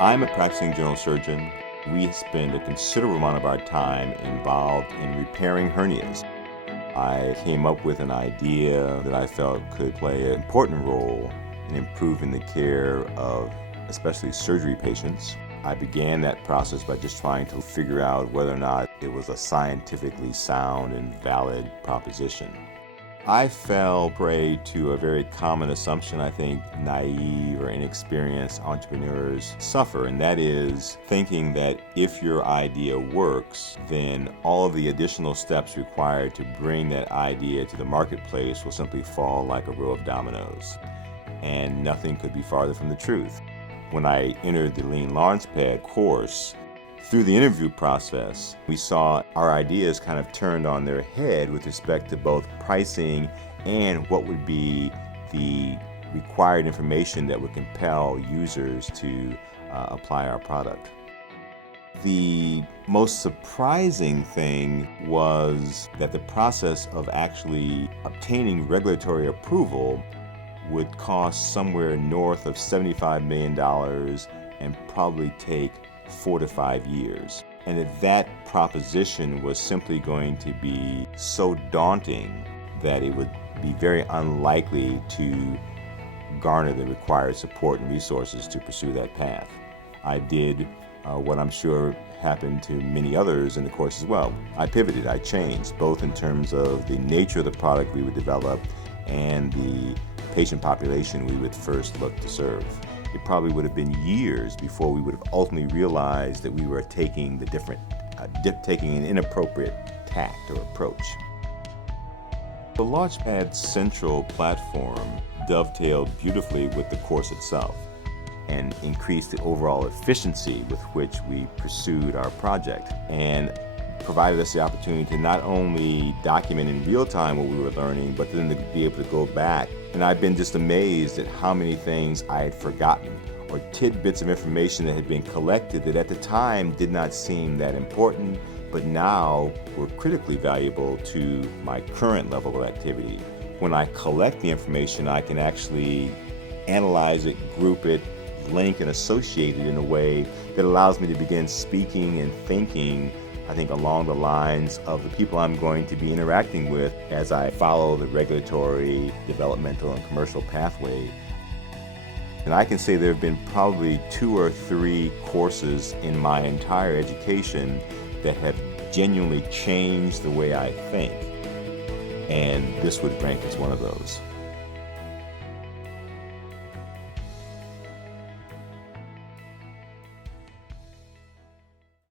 I'm a practicing general surgeon. We spend a considerable amount of our time involved in repairing hernias. I came up with an idea that I felt could play an important role in improving the care of especially surgery patients. I began that process by just trying to figure out whether or not it was a scientifically sound and valid proposition. I fell prey to a very common assumption I think naive or inexperienced entrepreneurs suffer, and that is thinking that if your idea works, then all of the additional steps required to bring that idea to the marketplace will simply fall like a row of dominoes. And nothing could be farther from the truth. When I entered the Lean Launchpad course, through the interview process, we saw our ideas kind of turned on their head with respect to both pricing and what would be the required information that would compel users to apply our product. The most surprising thing was that the process of actually obtaining regulatory approval would cost somewhere north of $75 million and probably take 4 to 5 years. And that proposition was simply going to be so daunting that it would be very unlikely to garner the required support and resources to pursue that path. I did what I'm sure happened to many others in the course as well. I pivoted, I changed, both in terms of the nature of the product we would develop and the patient population we would first look to serve. It probably would have been years before we would have ultimately realized that we were taking taking an inappropriate tact or approach. The Launchpad Central platform dovetailed beautifully with the course itself and increased the overall efficiency with which we pursued our project, and provided us the opportunity to not only document in real time what we were learning, but then to be able to go back. And I've been just amazed at how many things I had forgotten, or tidbits of information that had been collected that at the time did not seem that important, but now were critically valuable to my current level of activity. When I collect the information, I can actually analyze it, group it, link and associate it in a way that allows me to begin speaking and thinking, I think, along the lines of the people I'm going to be interacting with as I follow the regulatory, developmental, and commercial pathway. And I can say there have been probably 2 or 3 courses in my entire education that have genuinely changed the way I think. And this would rank as one of those.